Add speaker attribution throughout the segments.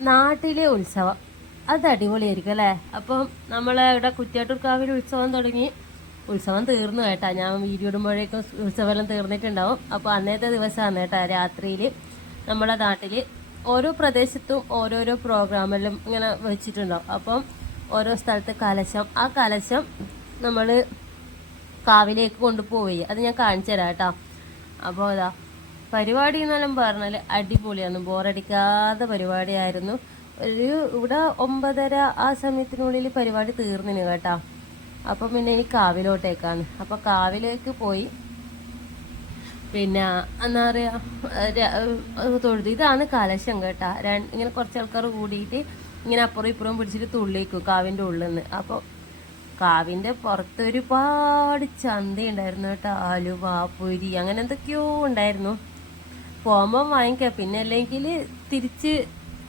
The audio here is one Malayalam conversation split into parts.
Speaker 1: നാട്ടിലെ ഉത്സവം. അത് അടിപൊളിയായിരിക്കും അല്ലേ? അപ്പം നമ്മൾ ഇവിടെ കുറ്റ്യാട്ടൂർക്കാവിൽ ഉത്സവം തുടങ്ങി. ഉത്സവം തീർന്നു കേട്ടാ. ഞാൻ വീഡിയോ ഇടുമ്പോഴേക്കും ഉത്സവമെല്ലാം തീർന്നിട്ടുണ്ടാവും. അപ്പോൾ അന്നത്തെ ദിവസമാണ് കേട്ടാ രാത്രിയിൽ നമ്മുടെ നാട്ടിൽ ഓരോ പ്രദേശത്തും ഓരോരോ പ്രോഗ്രാമിലും ഇങ്ങനെ വെച്ചിട്ടുണ്ടാവും. അപ്പം ഓരോ സ്ഥലത്ത് കലശം. ആ കലശം നമ്മൾ കാവിലേക്ക് കൊണ്ടുപോവുകയും അത് ഞാൻ കാണിച്ചു തരാം കേട്ടോ. അപ്പോൾ അതാ പരിപാടി എന്നെല്ലാം പറഞ്ഞാൽ അടിപൊളിയാണ്. ബോറടിക്കാത്ത പരിപാടിയായിരുന്നു. ഒരു ഇവിടെ ഒമ്പതര ആ സമയത്തിനുള്ളിൽ പരിപാടി തീർന്നിന് കേട്ടോ. അപ്പം പിന്നെ ഈ കാവിലോട്ടേക്കാണ്. അപ്പോൾ കാവിലേക്ക് പോയി. പിന്നെ എന്താ പറയാ ര- തൊഴുത്. ഇതാണ് കലശം കേട്ടാ. ഇങ്ങനെ കുറച്ച് ആൾക്കാർ കൂടിയിട്ട് ഇങ്ങനെ അപ്പുറം ഇപ്പുറം പിടിച്ചിട്ട് തുള്ളിക്കും കാവിന്റെ ഉള്ളിൽ നിന്ന് അപ്പോൾ കാവിന്റെ പുറത്ത് ഒരുപാട് ചന്തയുണ്ടായിരുന്നു കേട്ടോ. ആലുവ പൊരി അങ്ങനെ എന്തൊക്കെയോ ഉണ്ടായിരുന്നു. പോകുമ്പോൾ വാങ്ങിക്കാം. പിന്നെ അല്ലെങ്കിൽ തിരിച്ച്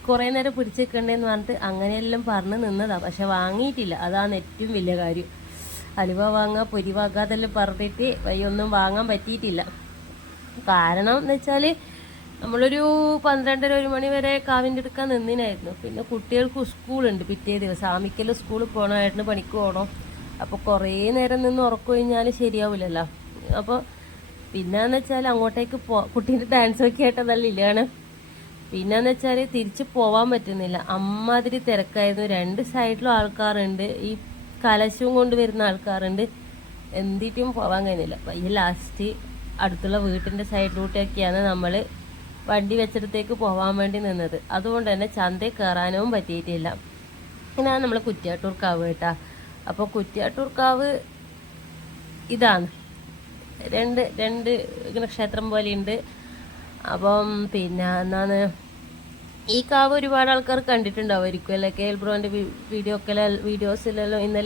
Speaker 1: കുറേ നേരം പിടിച്ചേക്കണ്ടേന്ന് പറഞ്ഞിട്ട് അങ്ങനെയെല്ലാം പറഞ്ഞ് നിന്നതാ. പക്ഷെ വാങ്ങിയിട്ടില്ല. അതാണ് ഏറ്റവും വലിയ കാര്യം. അലുവ വാങ്ങാ പൊരി വാങ്ങാതെല്ലാം പറഞ്ഞിട്ട് വയ്യൊന്നും വാങ്ങാൻ പറ്റിയിട്ടില്ല. കാരണം എന്ന് വെച്ചാൽ നമ്മളൊരു പന്ത്രണ്ടര ഒരു മണി വരെ കാവിന്റെ എടുക്കാൻ നിന്നിനായിരുന്നു. പിന്നെ കുട്ടികൾക്ക് സ്കൂളുണ്ട്. പിറ്റേ ദിവസം ആമിക്കൽ സ്കൂളിൽ പോകണമായിരുന്നു പണിക്ക് പോകണം അപ്പോൾ കുറേ നേരം നിന്ന് ഉറക്കം കഴിഞ്ഞാൽ ശരിയാവില്ലല്ലോ. അപ്പോൾ പിന്നെന്ന് വെച്ചാൽ അങ്ങോട്ടേക്ക് പോ കുട്ടീന്റെ ഡാൻസ് ഒക്കെ ആയിട്ട് നല്ല ഇല്ലാണ്. പിന്നെന്ന് വെച്ചാൽ തിരിച്ച് പോവാൻ പറ്റുന്നില്ല. അമ്മാതിരി തിരക്കായിരുന്നു. രണ്ട് സൈഡിലും ആൾക്കാരുണ്ട്. ഈ കലശവും കൊണ്ട് വരുന്ന ആൾക്കാരുണ്ട്. എന്തിട്ടും പോവാൻ കഴിഞ്ഞില്ല പയ്യെ ലാസ്റ്റ് അടുത്തുള്ള വീട്ടിന്റെ സൈഡിലൂട്ടൊക്കെയാണ് നമ്മൾ വണ്ടി വെച്ചിടത്തേക്ക് പോകാൻ വേണ്ടി നിന്നത്. അതുകൊണ്ട് തന്നെ ചന്തയിൽ കയറാനും പറ്റിയിട്ടില്ല. ഇങ്ങനെയാണ് നമ്മൾ കുറ്റ്യാട്ടൂർക്കാവ് കേട്ടാ. അപ്പോൾ കുറ്റ്യാട്ടൂർക്കാവ് ഇതാണ്. രണ്ട് രണ്ട് ഇങ്ങനെ ക്ഷേത്രം പോലെയുണ്ട്. അപ്പം പിന്നെ എന്നാണ് ഈ കാവ് ഒരുപാട് ആൾക്കാർ കണ്ടിട്ടുണ്ടാവുമായിരിക്കും അല്ലെ കെ എൽ ബ്രോന്റെ വീഡിയോ ഒക്കെ വീഡിയോസിലെല്ലാം ഇന്നലെ